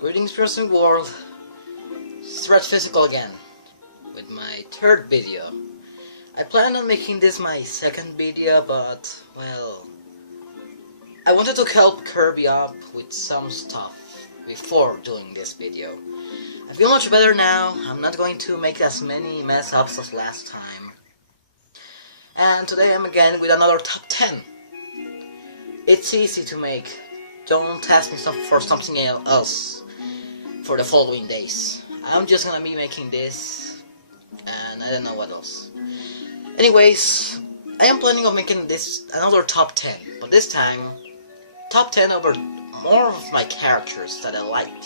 Greetings, person world. Stretch Physical again with my third video. I planned on making this my second video, but well, I wanted to help Kirby up with some stuff before doing this video. I feel much better now. I'm not going to make as many mess ups as last time. And today I'm again with another top 10. It's easy to make. Don't ask me for something else for the following days. I'm just gonna be making this, and I don't know what else. Anyways, I am planning on making this another top 10, but this time, top 10 over more of my characters that I like.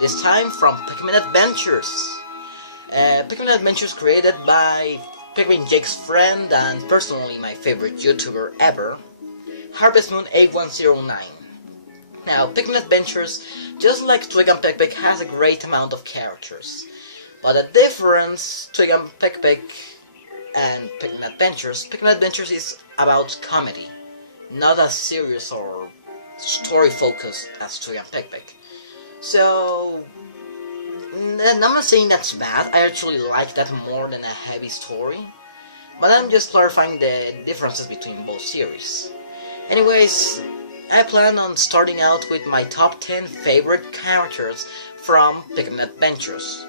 This time from Pikmin Adventures. Pikmin Adventures created by Pikmin Jake's friend and personally my favorite YouTuber ever, HarvestMoon8109. Now, Pikmin Adventures, just like Twig and Pikmin, has a great amount of characters. But the difference, Twig and Pikmin and Pikmin Adventures is about comedy, not as serious or story-focused as Twig and Pikmin. So, I'm not saying that's bad. I actually like that more than a heavy story. But I'm just clarifying the differences between both series. Anyways, I plan on starting out with my top 10 favorite characters from Pikmin Adventures.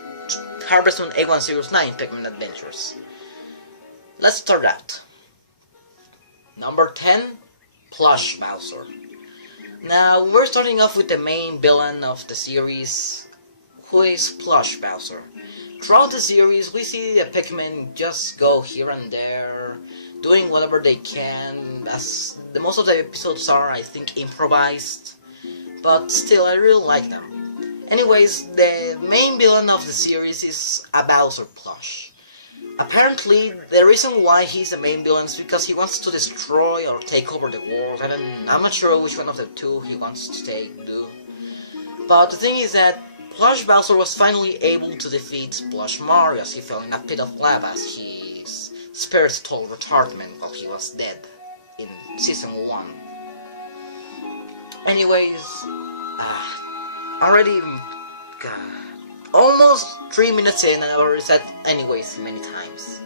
HarvestMoon8109 Pikmin Adventures. Let's start out. Number 10, Plush Bowser. Now, we're starting off with the main villain of the series, who is Plush Bowser. Throughout the series, we see the Pikmin just go here and there, doing whatever they can, as the most of the episodes are, I think, improvised, but still, I really like them. Anyways, the main villain of the series is a Bowser plush. Apparently, the reason why he's the main villain is because he wants to destroy or take over the world, and I'm not sure which one of the two he wants to do. But the thing is that Plush Bowser was finally able to defeat Plush Mario as he fell in a pit of lava as his spirit stole retardment while he was dead in Season 1. Anyways, already almost 3 minutes in and I already said anyways many times.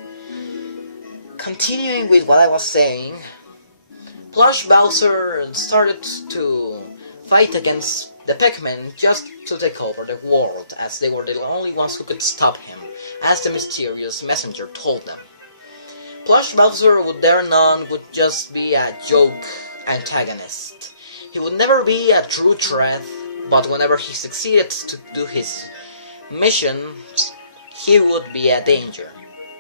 Continuing with what I was saying, Plush Bowser started to fight against the Pikmin just to take over the world, as they were the only ones who could stop him, as the mysterious messenger told them. Plush Bowser would would just be a joke antagonist. He would never be a true threat, but whenever he succeeded to do his mission, he would be a danger.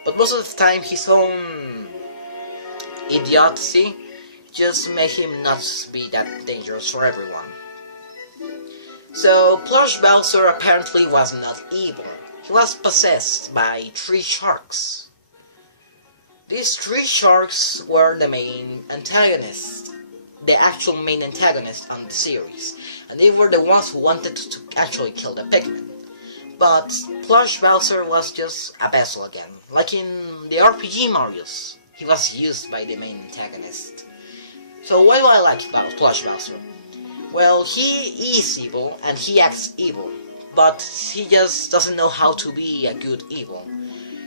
But most of the time, his own idiocy just made him not be that dangerous for everyone. So, Plush Bowser apparently was not evil. He was possessed by 3 sharks. These 3 sharks were the main antagonists, the actual main antagonists on the series, and they were the ones who wanted to actually kill the Pikmin. But Plush Bowser was just a vessel again, like in the RPG Marios. He was used by the main antagonist. So why do I like Plush Bowser? Well, he is evil and he acts evil, but he just doesn't know how to be a good evil.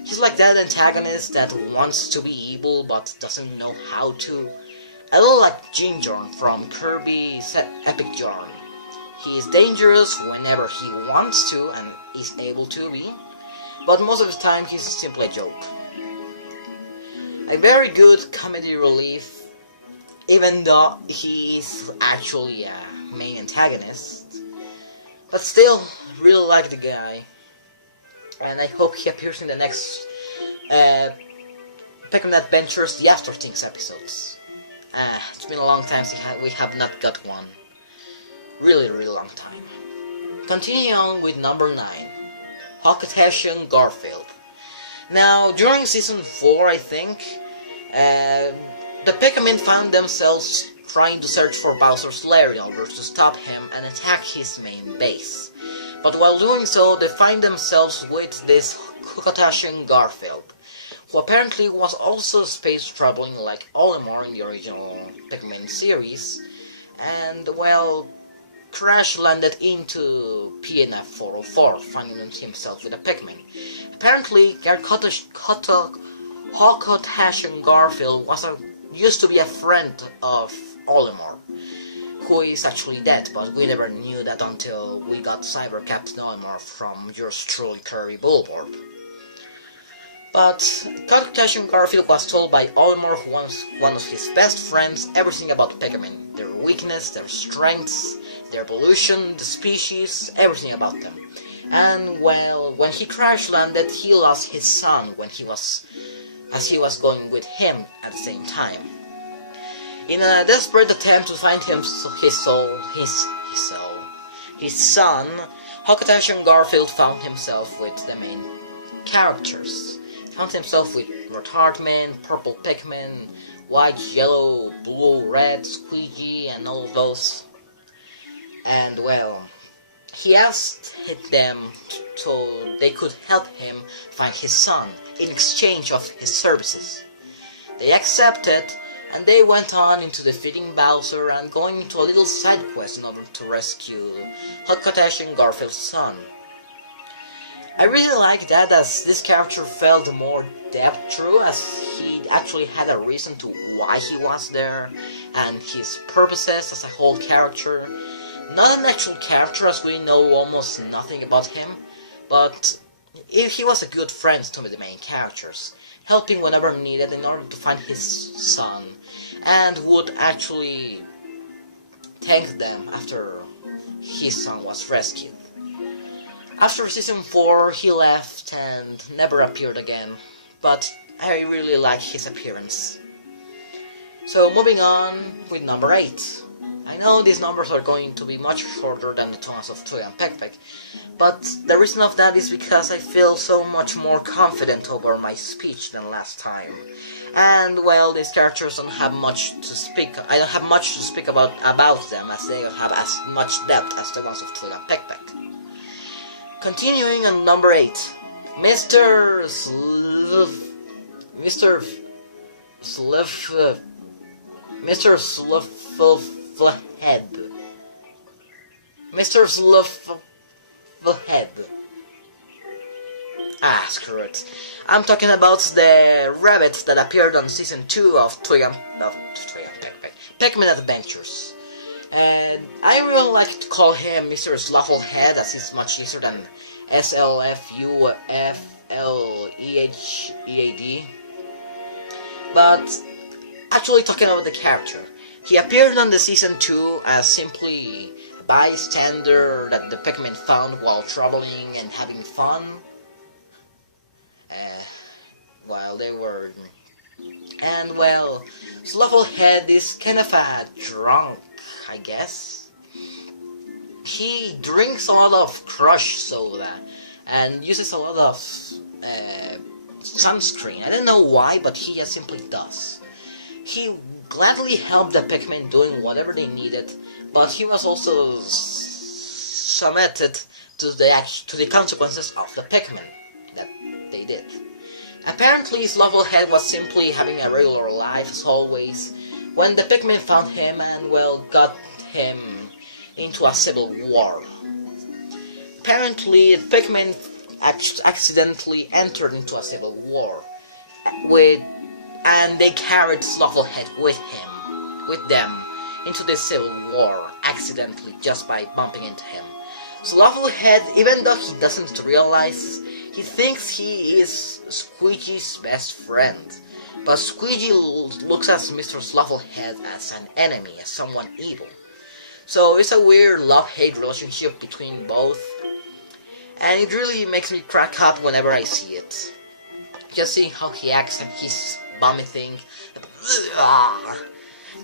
He's like that antagonist that wants to be evil but doesn't know how to. A little like Ginjorn from Kirby's Epic Yarn. He is dangerous whenever he wants to and is able to be, but most of the time he's simply a joke. A very good comedy relief, even though he is actually a main antagonist. But still, really like the guy. And I hope he appears in the next Pikmin Adventures The After Things episodes. It's been a long time since we have not got one. Really long time. Continuing on with number 9. Hocketessian Garfield. Now, during Season 4, I think, the Pikmin found themselves trying to search for Bowser's lair in order to stop him and attack his main base. But while doing so, they find themselves with this Hocketessian Garfield, who apparently was also space traveling like Olimar in the original Pikmin series, and well, crash landed into PNF 404, finding himself with a Pikmin. Apparently, Hawkotash Garfield used to be a friend of Olimar, who is actually dead, but we never knew that until we got Cyber Captain Olimar from yours truly, Kirby Boulevard. But Hawkotash Garfield was told by Olimar, who was one of his best friends, everything about Pikmin, their weakness, their strengths, their evolution, the species, everything about them. And well, when he crash landed, he lost his son as he was going with him at the same time. In a desperate attempt to find his son, Hawkotash Garfield found himself with the main characters. He found himself with Red Heartman, Purple Pikmin, White, Yellow, Blue, Red, Squeegee, and all of those. And well, he asked them so they could help him find his son in exchange of his services. They accepted, and they went on into defeating Bowser and going into a little side quest in order to rescue Hawkotash Garfield's son. I really like that, as this character felt more depth through, as he actually had a reason to why he was there, and his purposes as a whole character. Not an actual character, as we know almost nothing about him, but he was a good friend to the main characters, helping whenever needed in order to find his son, and would actually thank them after his son was rescued. After Season 4, he left and never appeared again, but I really like his appearance. So moving on with number 8. I know these numbers are going to be much shorter than the tones of Toy and Peck, but the reason of that is because I feel so much more confident over my speech than last time. And well, these characters don't have much to speak. I don't have much to speak about them, as they have as much depth as the ones of Toy and Peck. Continuing on number 8, Mr. Slufflehead. Mr. Slufflehead. Ah, screw it. I'm talking about the rabbit that appeared on Season 2 of Pikmin Adventures. And I really like to call him Mr. Slufflehead, as he's much easier than Slufflehead. But actually talking about the character, he appeared on the Season 2 as simply a bystander that the Pikmin found while traveling and having fun while they were... And well, Slufflehead is kind of a drunk, I guess. He drinks a lot of Crush soda and uses a lot of sunscreen. I don't know why, but he just simply does. He gladly helped the Pikmin doing whatever they needed, but he was also submitted to the consequences of the Pikmin that they did. Apparently, Slufflehead was simply having a regular life as always when the Pikmin found him and well got him into a civil war. Apparently, the Pikmin accidentally entered into a civil war and they carried Slufflehead with them into the civil war accidentally just by bumping into him. Slufflehead, even though he doesn't realize, he thinks he is Squeegee's best friend, but Squeegee looks at Mr. Slufflehead as an enemy, as someone evil. So it's a weird love-hate relationship between both, and it really makes me crack up whenever I see it. Just seeing how he acts and his bummy thing.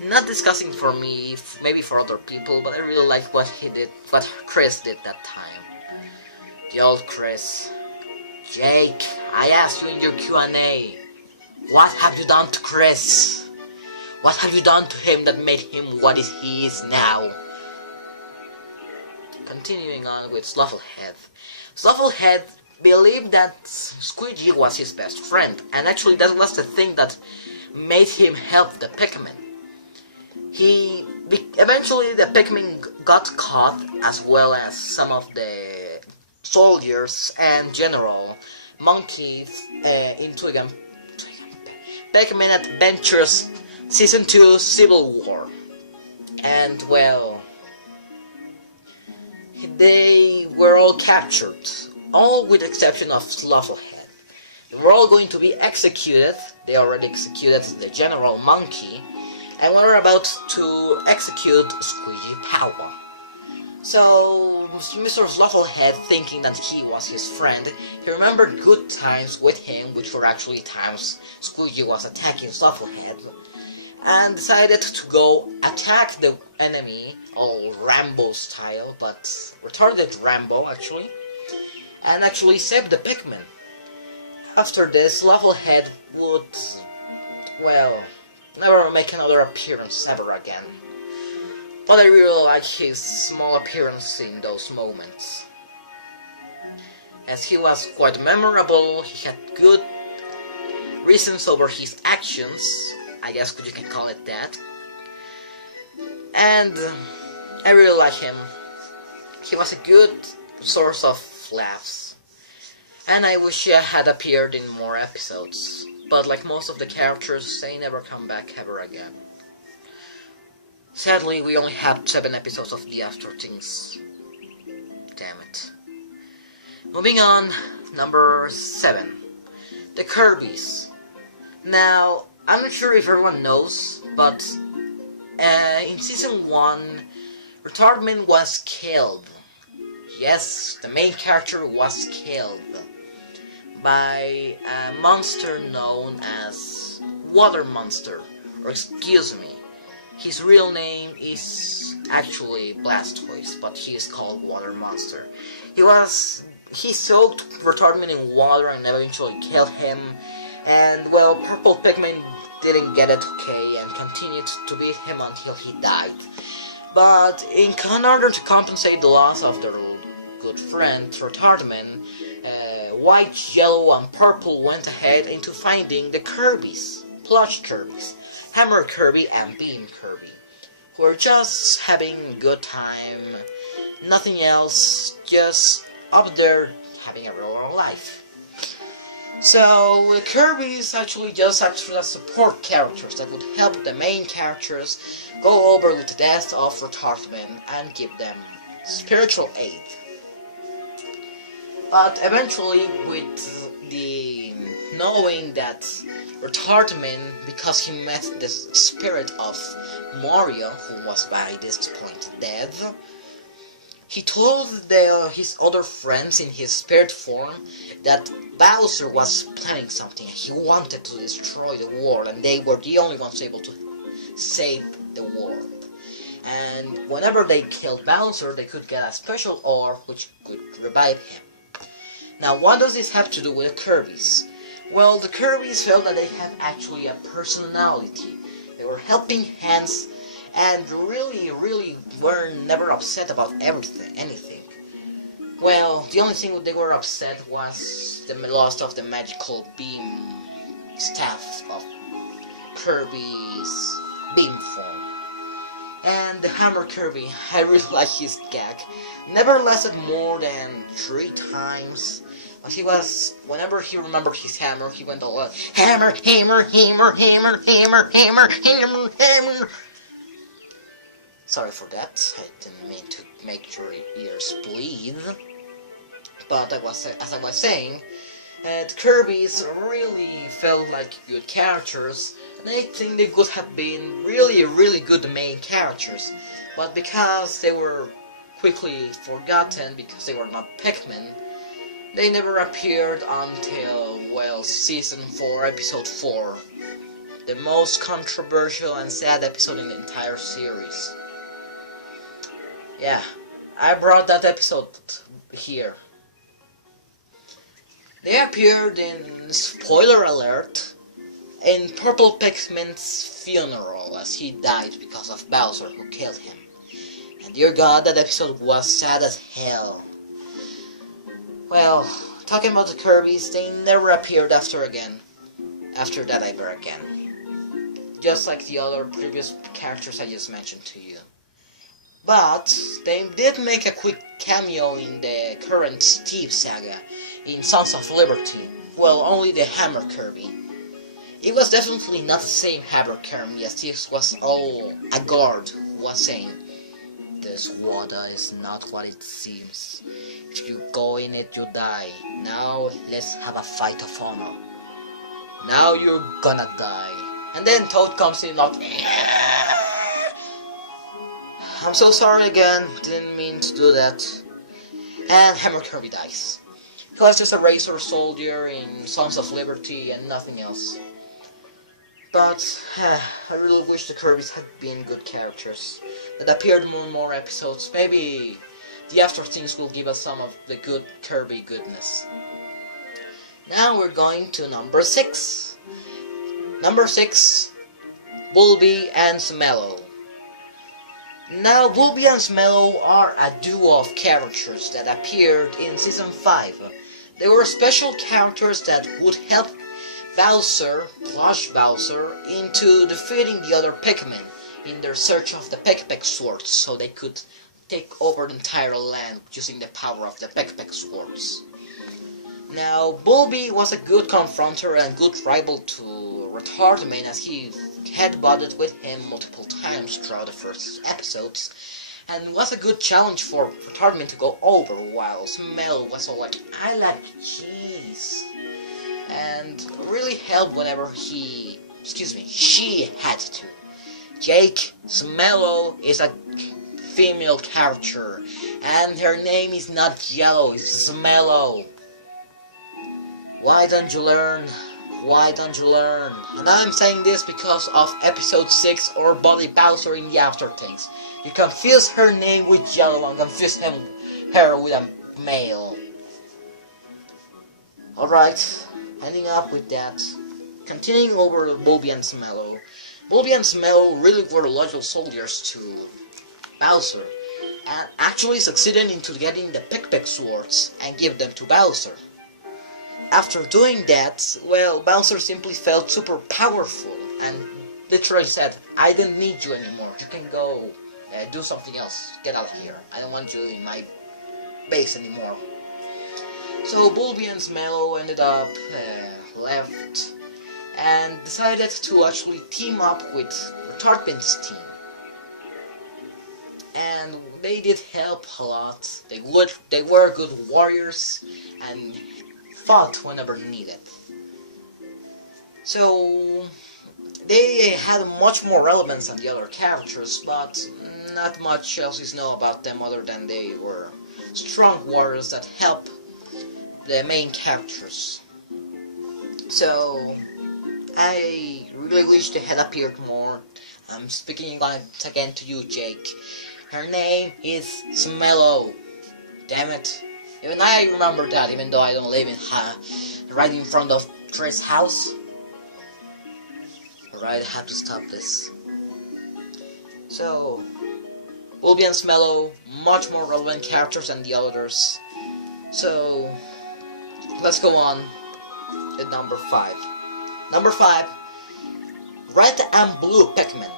Not disgusting for me, maybe for other people, but I really like what Chris did that time. The old Chris. Jake, I asked you in your Q&A, what have you done to Chris? What have you done to him that made him what he is now? Continuing on with Slufflehead. Slufflehead believed that Squeegee was his best friend, and actually that was the thing that made him help the Pikmin. He Eventually, the Pikmin got caught, as well as some of the soldiers and general monkeys into again Pikmin Adventures Season 2 Civil War. And well, they were all captured, all with the exception of Slufflehead. They were all going to be executed. They already executed the General Monkey, and were about to execute Squeegee Power. So Mr. Slufflehead, thinking that he was his friend, he remembered good times with him, which were actually times Squeegee was attacking Slufflehead, and decided to go attack the enemy, all Rambo style, but retarded Rambo actually, and actually save the Pikmin. After this, Slufflehead would, well, never make another appearance ever again. But I really like his small appearance in those moments, as he was quite memorable. He had good reasons over his actions, I guess you can call it that, and I really like him. He was a good source of laughs, and I wish he had appeared in more episodes, but like most of the characters, they never come back ever again. Sadly, we only have 7 episodes of the After Things. Damn it. Moving on, number 7. The Kirby's. Now, I'm not sure if everyone knows, but in Season 1, Retardman was killed. Yes, the main character was killed by a monster known as Water Monster, or excuse me, his real name is actually Blastoise, but he is called Water Monster. He soaked Retardman in water and eventually killed him, and well, Purple Pikmin didn't get it okay and continued to beat him until he died. But in order to compensate the loss of their good friend Retardman, White, Yellow, and Purple went ahead into finding the Kirby's, plush Kirby's, Hammer Kirby and Beam Kirby, who were just having a good time, nothing else, just up there having a real life. So the Kirby's actually just acted as support characters that would help the main characters go over with the death of Retardman and give them spiritual aid. But eventually, with the knowing that Retardman, because he met the spirit of Mario, who was by this point dead, he told his other friends in his spirit form that Bowser was planning something. He wanted to destroy the world, and they were the only ones able to save the world. And whenever they killed Bowser, they could get a special orb which could revive him. Now, what does this have to do with the Kirby's? Well, the Kirby's felt that they have actually a personality. They were helping hands and really were never upset about anything. Well, the only thing they were upset was the loss of the magical beam staff of Kirby's beam form. And the Hammer Kirby, I really like his gag. Never lasted more than 3 times. But he was, whenever he remembered his hammer, he went a lot. Hammer, hammer, hammer, hammer, hammer, hammer, hammer, hammer. Sorry for that. I didn't mean to make your ears bleed. But as I was saying, the Kirby's really felt like good characters. And I think they could have been really good main characters. But because they were quickly forgotten, because they were not Pikmin, they never appeared until, well, Season 4, Episode 4. The most controversial and sad episode in the entire series. Yeah, I brought that episode here. They appeared in, spoiler alert, in Purple Pikmin's funeral as he died because of Bowser who killed him. And dear God, that episode was sad as hell. Well, talking about the Kirby's, they never appeared after that ever again. just like the other previous characters I just mentioned to you. But they did make a quick cameo in the current Steve saga in Sons of Liberty. Well, only the Hammer Kirby. It was definitely not the same Hammer Kirby, as this was all a guard who was saying, "This water is not what it seems. If you go in it, you die. Now let's have a fight of honor. Now you're gonna die." And then Toad comes in like, "I'm so sorry again, didn't mean to do that." And Hammer Kirby dies. He was just a razor soldier in Sons of Liberty and nothing else. But I really wish the Kirbys had been good characters that appeared more and more episodes. Maybe the After Things will give us some of the good Kirby goodness. Now we're going to number 6. Number 6, Bulby and Smello. Now, Bulby and Smello are a duo of characters that appeared in Season 5. They were special characters that would help Bowser, Plush Bowser, into defeating the other Pikmin in their search of the Pikmin swords, so they could take over the entire land using the power of the Pikmin swords. Now, Bulby was a good confronter and good rival to Retardman, as he headbutted with him multiple times throughout the first episodes, and was a good challenge for Retardman to go over, while Smell was all like, "I like cheese," and really helped whenever she had to. Jake, Smello is a female character, and her name is not Yellow, it's Smello. Why don't you learn? Why don't you learn? And I'm saying this because of episode 6 or Buddy Bowser in the After Things. You confuse her name with Yellow and confuse her with a male. Alright, ending up with that. Continuing over Bulby and Smello. Bulby and Smello really were loyal soldiers to Bowser, and actually succeeded into getting the Pikmin swords and give them to Bowser. After doing that, well, Bowser simply felt super powerful and literally said, "I don't need you anymore, you can go do something else, get out of here, I don't want you in my base anymore." So Bulby and Smello ended up left and decided to actually team up with Retardman's team. And they did help a lot. They were good warriors and fought whenever needed. So they had much more relevance than the other characters, but not much else is known about them other than they were strong warriors that help the main characters. So I really wish they had appeared more. I'm speaking again to you, Jake. Her name is Smello. Damn it. Even I remember that, even though I don't live in right in front of Trey's house. Alright, I have to stop this. So, Bulby and Smello, much more relevant characters than the others. So, let's go on with number 5. Number 5, Red and Blue Pikmin.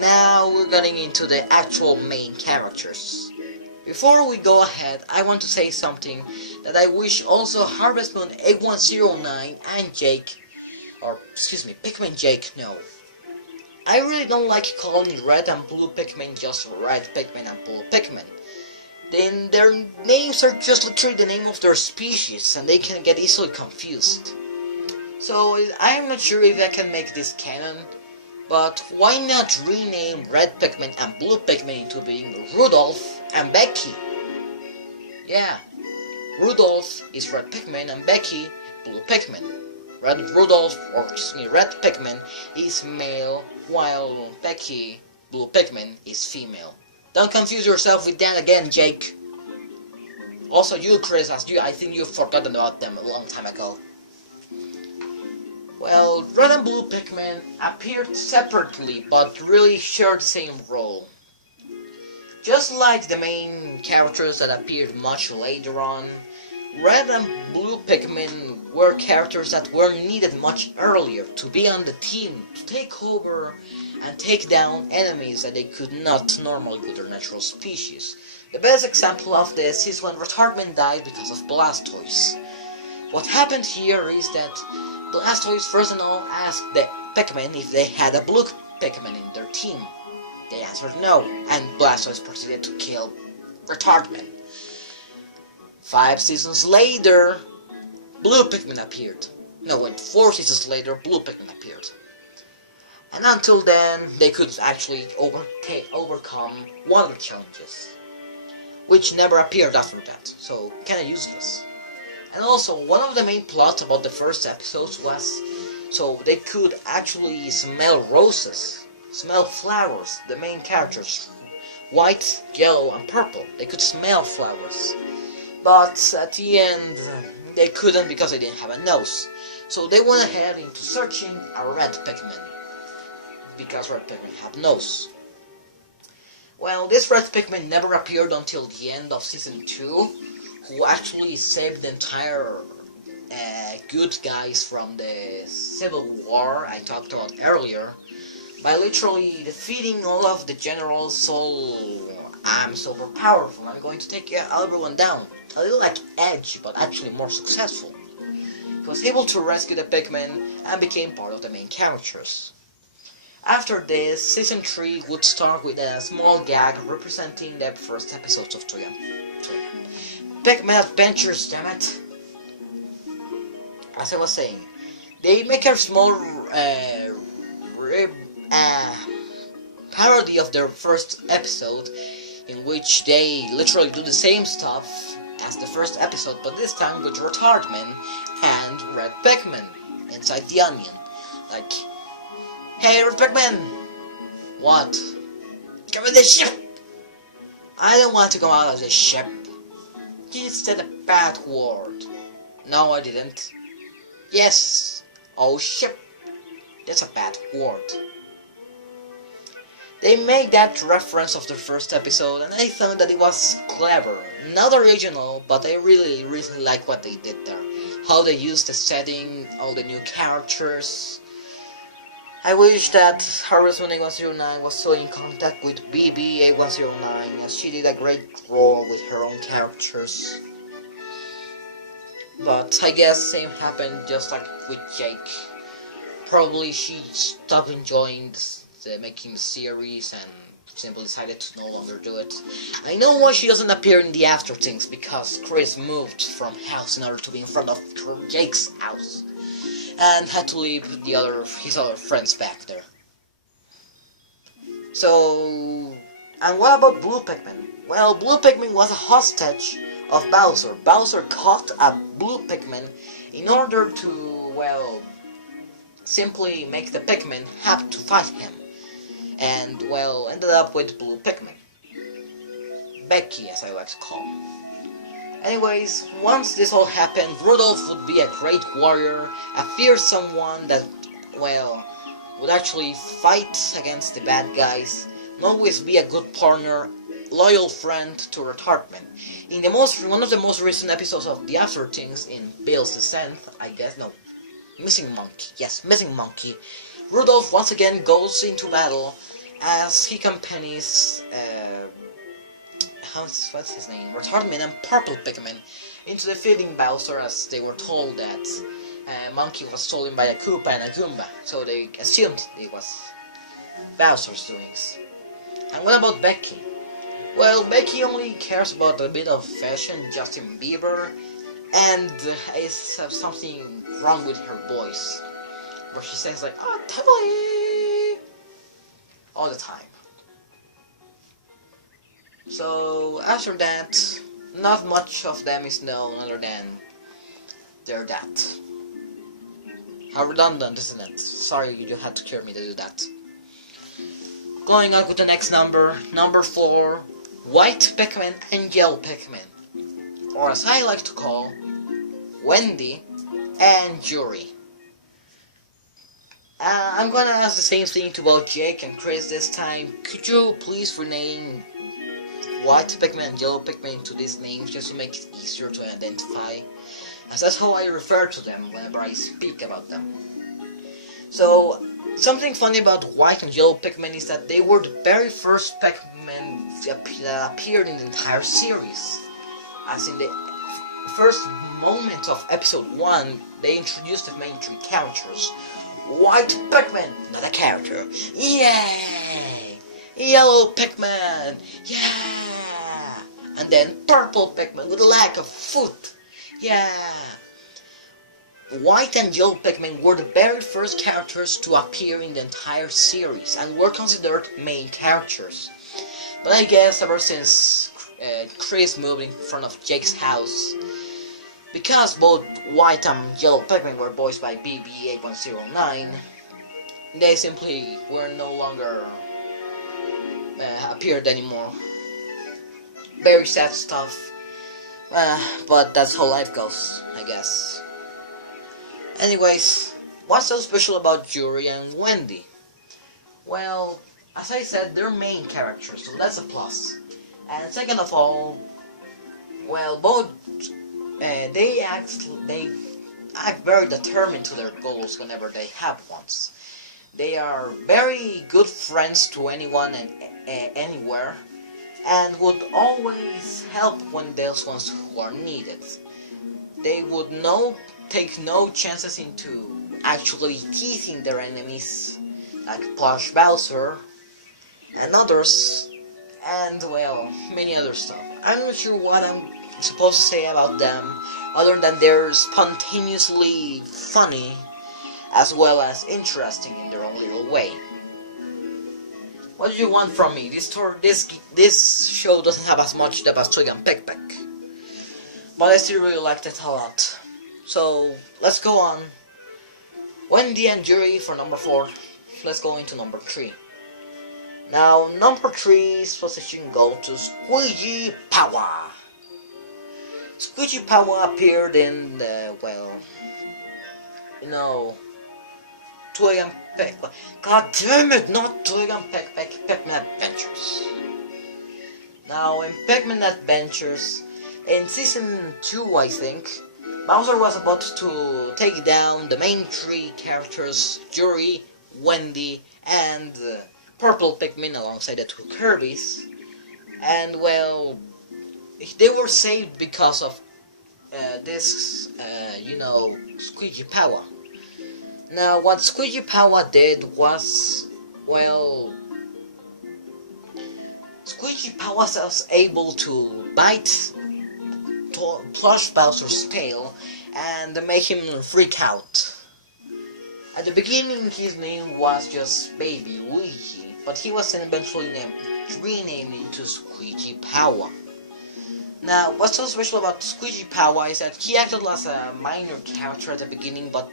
Now we're getting into the actual main characters. Before we go ahead, I want to say something that I wish also Harvest Moon 8109 and Jake, or excuse me, Pikmin Jake know. I really don't like calling Red and Blue Pikmin just Red Pikmin and Blue Pikmin. Then their names are just literally the name of their species, and they can get easily confused. So I'm not sure if I can make this canon, but why not rename Red Pikmin and Blue Pikmin into being Rudolph and Becky? Yeah, Rudolph is Red Pikmin and Becky Blue Pikmin. Red Pikmin is male, while Becky Blue Pikmin is female. Don't confuse yourself with that again, Jake. Also you, Chris, I think you've forgotten about them a long time ago. Well, Red and Blue Pikmin appeared separately, but really shared the same role. Just like the main characters that appeared much later on, Red and blue Pikmin were characters that were needed much earlier to be on the team, to take over and take down enemies that they could not normally with their natural species. The best example of this is when Retardman died because of Blastoise. What happened here is that Blastoise first and all asked the Pikmin if they had a blue Pikmin in their team. They answered no, and Blastoise proceeded to kill Retardman. 5 seasons later, blue Pikmin appeared. No, wait, 4 seasons later, blue Pikmin appeared. And until then, they could actually overcome water challenges, which never appeared after that, so kinda useless. And also, one of the main plots about the first episodes was so they could actually smell roses, smell flowers, the main characters, white, yellow, and purple. They could smell flowers. But at the end, they couldn't because they didn't have a nose. So they went ahead into searching a red Pikmin, because red Pikmin have nose. Well, this red Pikmin never appeared until the end of season 2, who actually saved the entire good guys from the civil war I talked about earlier, by literally defeating all of the generals. So I'm super powerful, I'm going to take everyone down. A little like Edge, but actually more successful. He was able to rescue the Pikmin and became part of the main characters. After this, season 3 would start with a small gag representing the first episodes of Pikmin Adventures, damn it. As I was saying, they make a small parody of their first episode, in which they literally do the same stuff as the first episode, but this time with Retardman and Red Pikmin inside the onion. Like, hey Red Pikmin! What? Come in the ship! I don't want to go out of the ship. You said a bad word. No, I didn't. Yes. Oh, ship. That's a bad word. They made that reference of the first episode, and I thought that it was clever. Not original, but I really like what they did there. How they used the setting, all the new characters. I wish that Harvest Moon 8109 was still in contact with BB8109, as she did a great role with her own characters. But I guess same happened just like with Jake. Probably she stopped enjoying making the series and simply decided to no longer do it. I know why she doesn't appear in the after things, because Chris moved from house in order to be in front of Jake's house, and had to leave his other friends back there. So, and what about Blue Pikmin? Well, Blue Pikmin was a hostage of Bowser. Bowser caught a Blue Pikmin in order to, well, simply make the Pikmin have to fight him. And, well, ended up with Blue Pikmin. Becky, as I like to call. Anyways, once this all happened, Rudolph would be a great warrior, a fearsome one that, well, would actually fight against the bad guys, and always be a good partner, loyal friend to Retardman. In one of the most recent episodes of The After Things, in Bill's Descent, I guess, no, Missing Monkey, yes, Missing Monkey, Rudolph once again goes into battle as he accompanies, what's his name, Retardman and Purple Pikmin into defeating Bowser, as they were told that Monkey was stolen by a Koopa and a Goomba, so they assumed it was Bowser's doings. And what about Becky? Well, Becky only cares about a bit of fashion, Justin Bieber, and is something wrong with her voice, where she says like, "Oh, totally," all the time. So after that, not much of them is known other than they're that. How redundant, isn't it? Sorry you had to cure me to do that. Going on with the next number, number 4, White Pikmin and Yellow Pikmin, or as I like to call, Wendy and Yuri. I'm gonna ask the same thing to both Jake and Chris this time. Could you please rename white Pikmin and yellow Pikmin into these names just to make it easier to identify, as that's how I refer to them whenever I speak about them. So, something funny about white and yellow Pikmin is that they were the very first Pikmin that appeared in the entire series. As in the first moment of episode 1, they introduced the main 3 characters. White Pikmin, not a character. Yay! Yellow Pikmin, yeah! And then purple Pikmin with a lack of foot, yeah! White and yellow Pikmin were the very first characters to appear in the entire series and were considered main characters. But I guess ever since Chris moved in front of Jake's house, because both white and yellow Pikmin were voiced by BB8109, they simply were no longer appeared anymore. Very sad stuff, but that's how life goes, I guess. Anyways, what's so special about Yuri and Wendy? Well, as I said, they're main characters, so that's a plus. And second of all, well, both they act very determined to their goals whenever they have ones. They are very good friends to anyone and anywhere, and would always help when those ones who are needed. They would take no chances into actually teasing their enemies, like Plush Bowser and others, and well, many other stuff. I'm not sure what I'm supposed to say about them, other than they're spontaneously funny, as well as interesting in their own little way. What do you want from me? This show doesn't have as much depth as Twig and Pikmin, but I still really liked it a lot. So let's go on. Wendy and Yuri for number 4. Let's go into number 3. Now, number 3's position goes to Squeegee Power. Squeegee Power appeared in the, well, Twig and Pikmin. God damn it, not Twig and Pikmin Adventures. Now, in Pikmin Adventures, in Season 2, I think, Bowser was about to take down the main 3 characters, Yuri, Wendy, and Purple Pikmin alongside the 2 Kirbys. And, well, they were saved because of this, Squeegee Power. Now, what Squeegee Power did was, well, Squeegee Power was able to bite Plush Bowser's tail and make him freak out. At the beginning, his name was just Baby Luigi, but he was then eventually renamed into Squeegee Power. Now, what's so special about Squeegee Power is that he acted as a minor character at the beginning, but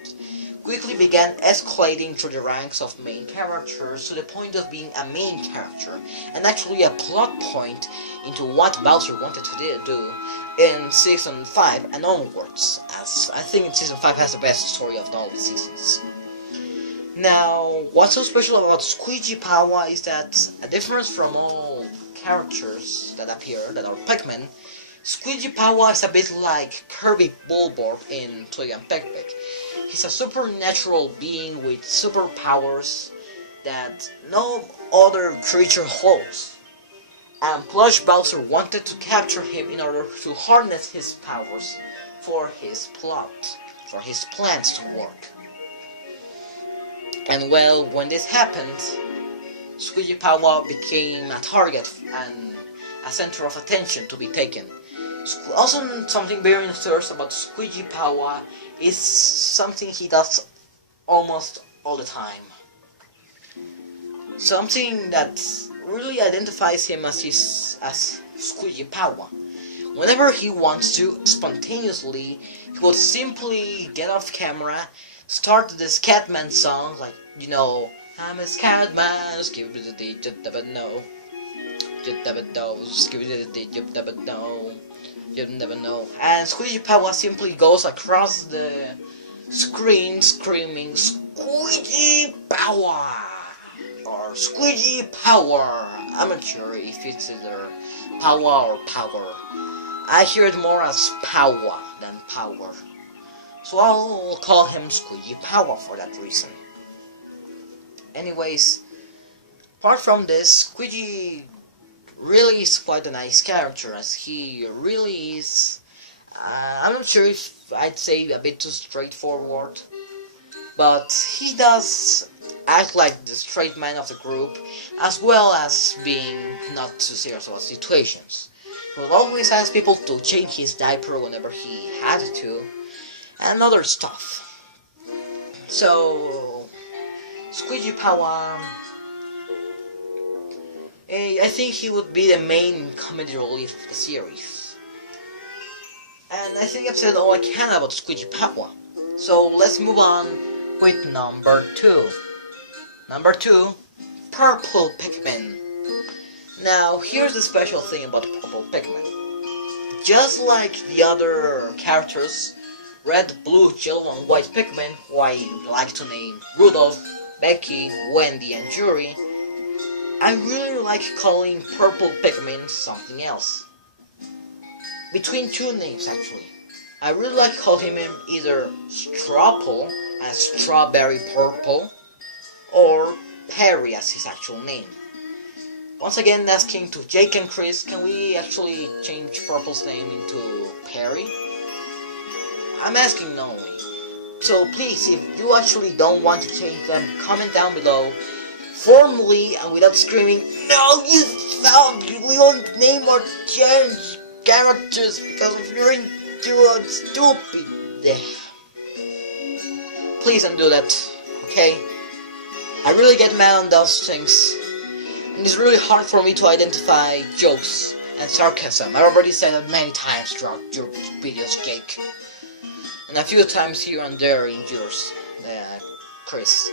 quickly began escalating through the ranks of main characters to the point of being a main character, and actually a plot point into what Bowser wanted to do in Season 5 and onwards, as I think Season 5 has the best story of all the seasons. Now, what's so special about Squeegee Power is that, a difference from all characters that appear that are Pikmin, Squeegee Power is a bit like Kirby Bulborb in Twig and Pikmin. He's a supernatural being with superpowers that no other creature holds. And Plush Bowser wanted to capture him in order to harness his powers for his plot, for his plans to work. And well, when this happened, Squeegee Power became a target and a center of attention to be taken. Also, something very interesting about Squeegee Power is something he does almost all the time. Something that really identifies him as Squeegee Power. Whenever he wants to, spontaneously, he will simply get off camera, start the Scatman song, like, I'm a Scatman, skibidi dip dabba no, dip dabba do, skibidi dip dabba no. You never know. And Squeegee Power simply goes across the screen screaming Squeegee Power! Or Squeegee Power! I'm not sure if it's either Power or Power. I hear it more as Power than Power. So I'll call him Squeegee Power for that reason. Anyways, apart from this, Squeegee really is quite a nice character, as he really is, I'm not sure if I'd say a bit too straightforward, but he does act like the straight man of the group, as well as being not too serious about situations. He will always ask people to change his diaper whenever he had to, and other stuff. So, Squeegee Power, I think he would be the main comedy relief of the series. And I think I've said all I can about Squeegee Power. So let's move on with number 2. Number 2, Purple Pikmin. Now, here's the special thing about Purple Pikmin. Just like the other characters, Red, Blue, Yellow, and White Pikmin, who I like to name Rudolph, Becky, Wendy, and Yuri, I really like calling Purple Pikmin something else. Between two names, actually. I really like calling him either Strawple, as Strawberry Purple, or Perry as his actual name. Once again, asking to Jake and Chris, can we actually change Purple's name into Perry? I'm asking knowingly. So please, if you actually don't want to change them, comment down below, formally and without screaming, "No, you stop! We won't name or change characters because of you're into stupid." Please don't do that, okay? I really get mad on those things, and it's really hard for me to identify jokes and sarcasm. I already said that many times throughout your videos, Jake, and a few times here and there in yours, Chris.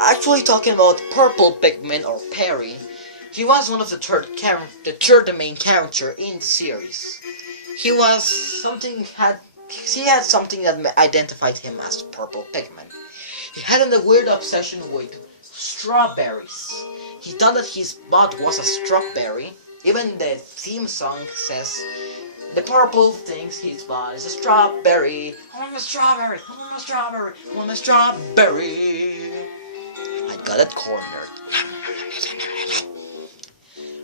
Actually, talking about Purple Pikmin or Perry, he was one of the third main character in the series. He had something that identified him as Purple Pikmin. He had a weird obsession with strawberries. He thought that his butt was a strawberry. Even the theme song says, "The purple thinks his butt is a strawberry. I want a strawberry, I want a strawberry, I want a strawberry." I got it cornered.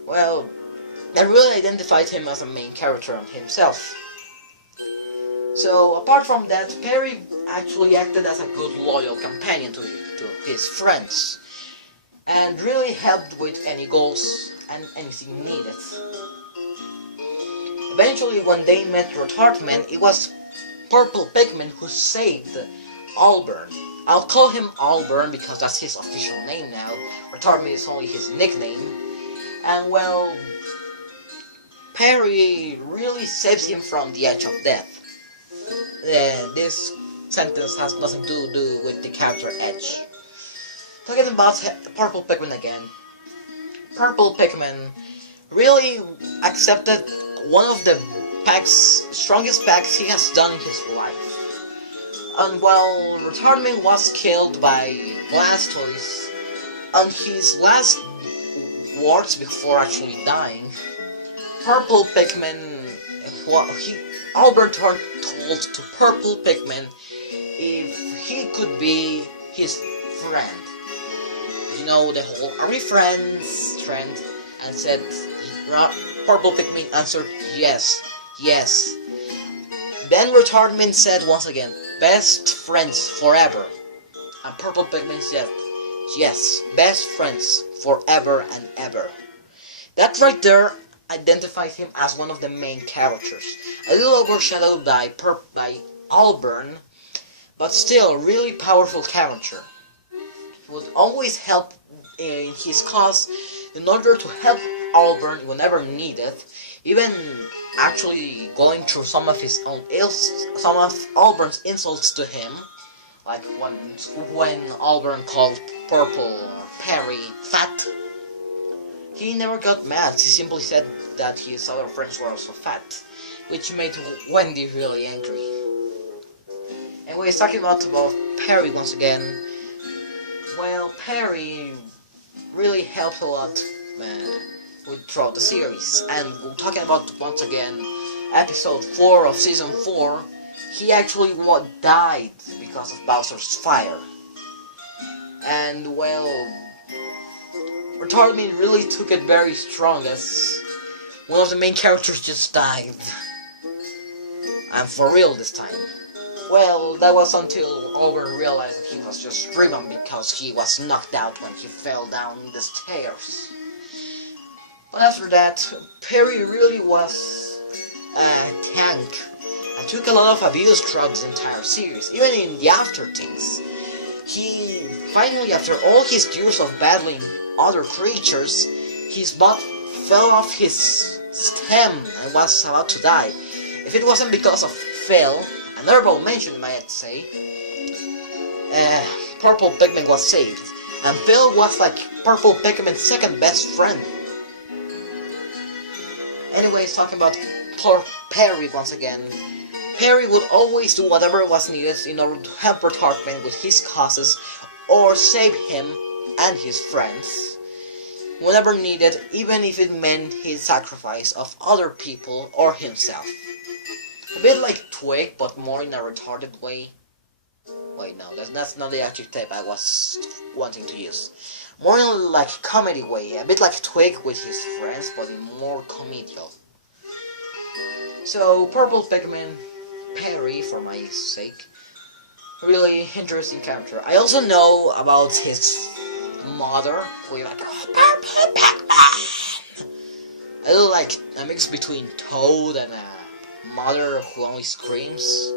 Well, that really identified him as a main character on himself. So, apart from that, Perry actually acted as a good loyal companion to his friends, and really helped with any goals and anything needed. Eventually, when they met Retardman, it was Purple Pikmin who saved Auburn. I'll call him Auburn because that's his official name now. Retardman is only his nickname. And well, Perry really saves him from the edge of death. This sentence has nothing to do with the character Edge. Talking about Purple Pikmin again. Purple Pikmin really accepted one of the strongest packs he has done in his life. And while Retardman was killed by Blastoise, on his last words before actually dying, Purple Pikmin, Albert told to Purple Pikmin if he could be his friend. You know, the whole "are we friends" trend, and said, Purple Pikmin answered yes, yes. Then Retardman said once again, "Best friends forever." And Purple Pikmin said, "Yes, best friends forever and ever." That right there identifies him as one of the main characters. A little overshadowed by Auburn, but still a really powerful character. He would always help in his cause in order to help Auburn whenever needed, even actually going through some of Auburn's insults to him, like when Auburn called Perry fat. He never got mad, he simply said that his other friends were also fat, which made Wendy really angry. Anyways, talking about Perry once again, well, Perry really helped a lot throughout the series. And we're talking about, once again, episode 4 of season 4. He actually died because of Bowser's fire. And well, Retardman really took it very strong as one of the main characters just died. And for real this time. Well, that was until Albert realized that he was just dreaming because he was knocked out when he fell down the stairs. But after that, Perry really was a tank and took a lot of abuse throughout the entire series, even in the after things. He finally, after all his years of battling other creatures, his butt fell off his stem and was about to die. If it wasn't because of Phil, an honorable mention, I might say, Purple Pikmin was saved, and Phil was like Purple Pikmin's second best friend. Anyways, talking about poor Perry once again, Perry would always do whatever was needed in order to help Retardman with his causes or save him and his friends whenever needed, even if it meant his sacrifice of other people or himself. A bit like Twig, but more in a retarded way. Wait, no, that's not the adjective I was wanting to use. More in like comedy way, a bit like Twig with his friends, but in more comedial. So, Purple Pikmin, Perry, for my sake, really interesting character. I also know about his mother, who is like, Purple Pikmin! A little like a mix between Toad and a mother who only screams,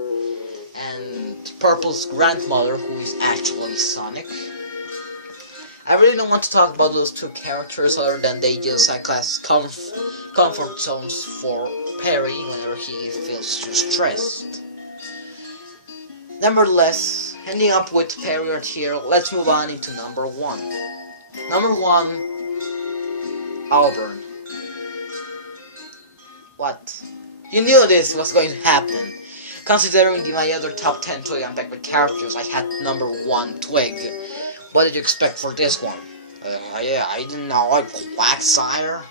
and Purple's grandmother who is actually Sonic. I really don't want to talk about those two characters other than they just act as comfort zones for Perry whenever he feels too stressed. Nevertheless, ending up with Perry right here, let's move on into number 1. Number 1, Auburn. What? You knew this was going to happen. Considering my other top 10 Twig and Pikmin characters, I had number 1 Twig. What did you expect for this one? Yeah, I didn't know, like Quagsire?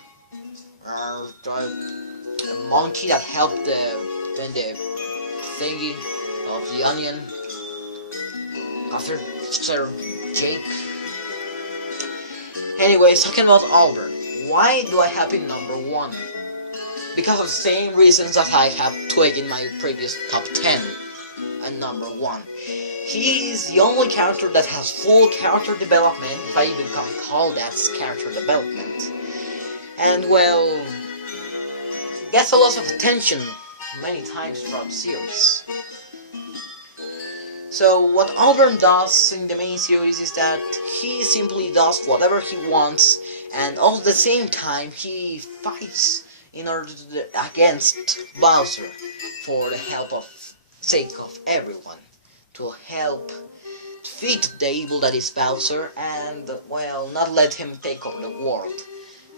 The monkey that helped in the thingy of the onion after Sir Jake. Anyways, talking about Auburn. Why do I have him number 1? Because of the same reasons that I have Twig in my previous top 10 and number 1. He is the only character that has full character development, if I even can call that character development. And well, gets a lot of attention many times throughout the series. So what Auburn does in the main series is that he simply does whatever he wants, and all at the same time he fights in order against Bowser for the sake of everyone, to help defeat the evil that is Bowser and, well, not let him take over the world.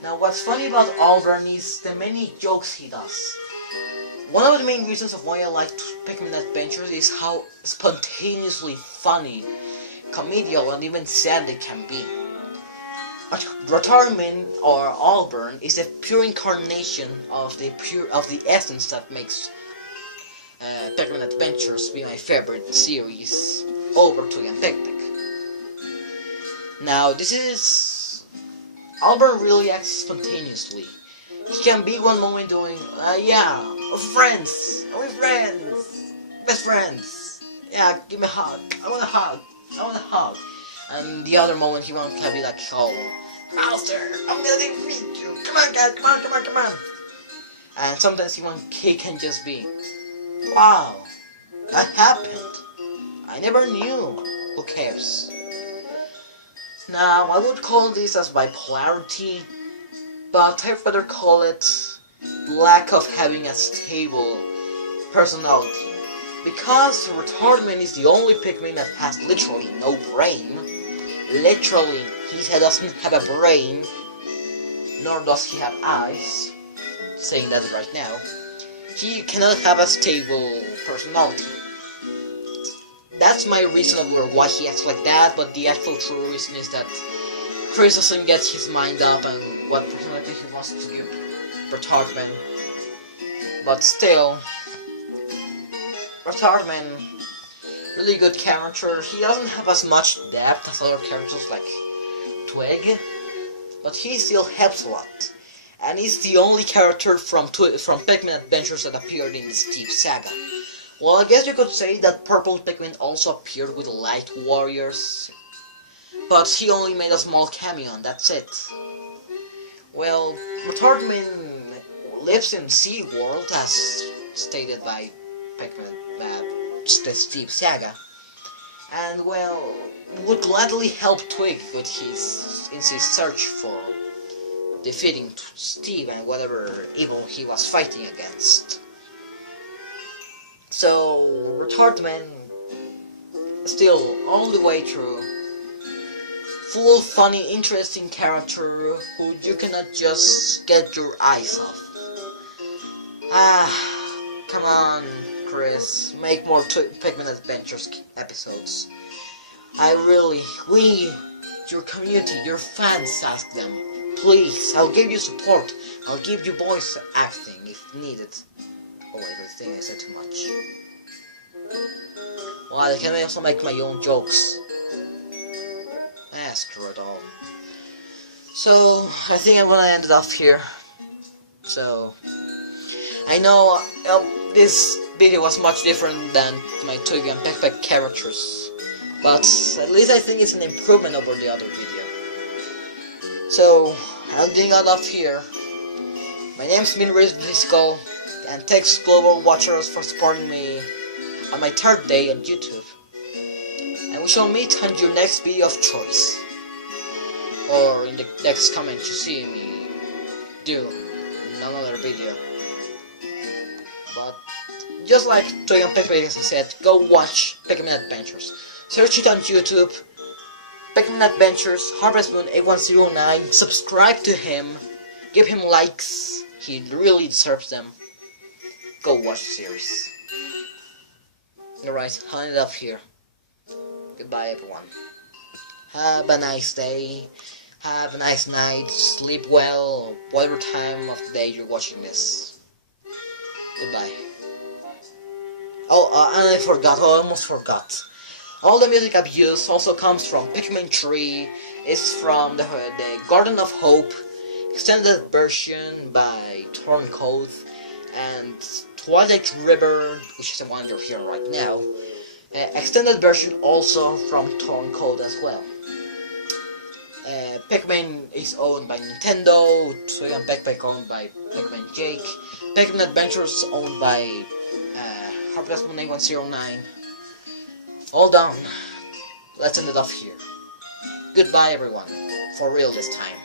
Now what's funny about Auburn is the many jokes he does. One of the main reasons of why I like Pikmin Adventures is how spontaneously funny, comedial, and even sad it can be. Retardman, or Auburn, is the pure incarnation of the essence that makes Pikmin Adventures be my favorite series over Twig and Pikmin. Now, Auburn really acts spontaneously. He can be one moment doing, yeah, we're friends, best friends, yeah, give me a hug, I want a hug, and the other moment he won't be like, oh, Bowser, I'm gonna defeat you, come on guys, come on, and sometimes he can just be, wow, that happened, I never knew, who cares. Now, I would call this as bipolarity, but I'd rather call it lack of having a stable personality. Because Retardman is the only Pikmin that has literally no brain, literally, he doesn't have a brain, nor does he have eyes, saying that right now, he cannot have a stable personality. That's my reason of why he acts like that, but the actual true reason is that Chris doesn't get his mind up and what personality he wants to give Retardman. But still, Retardman, really good character. He doesn't have as much depth as other characters like Twig, but he still helps a lot. And he's the only character from Pikmin Adventures that appeared in the Steve Saga. Well, I guess you could say that Purple Pikmin also appeared with Light Warriors, but he only made a small cameo and that's it. Well, Retardman lives in Sea World, as stated by Pikmin, the Steve Saga, and well, would gladly help Twig with in his search for defeating Steve and whatever evil he was fighting against. So, Retardman, still all the way through, full, funny, interesting character who you cannot just get your eyes off. Come on, Chris, make more Pikmin Adventures episodes. Your community, your fans, ask them. Please, I'll give you support. I'll give you voice acting if needed. Oh wait, I think I said too much. Well, I can also make my own jokes. Screw it all. So, I think I'm gonna end it off here. So, I know this video was much different than my Twig and Peck characters, but at least I think it's an improvement over the other video. So, I'm ending it off here. My name's been Rizbisco, and thanks Global Watchers for supporting me on my third day on YouTube. And we shall meet on your next video of choice, or in the next comment you see me do another video. But just like Twig and Peck, as I said, go watch Pikmin Adventures. Search it on YouTube, Pikmin Adventures, Harvest Moon 8109. Subscribe to him, give him likes. He really deserves them. Go watch the series. Alright, I'll end it up here. Goodbye, everyone. Have a nice day. Have a nice night. Sleep well. Whatever time of the day you're watching this. Goodbye. Oh, and I almost forgot. All the music I've used also comes from Pikmin 3. It's from the Garden of Hope extended version by Torncode, and Twilight River, which is the one you're hearing right now. Extended version also from Torncode as well. Pikmin is owned by Nintendo, Twig and Peck owned by Pikmin Jake, Pikmin Adventures owned by Harvest Moon 8109. All done. Let's end it off here. Goodbye everyone, for real this time.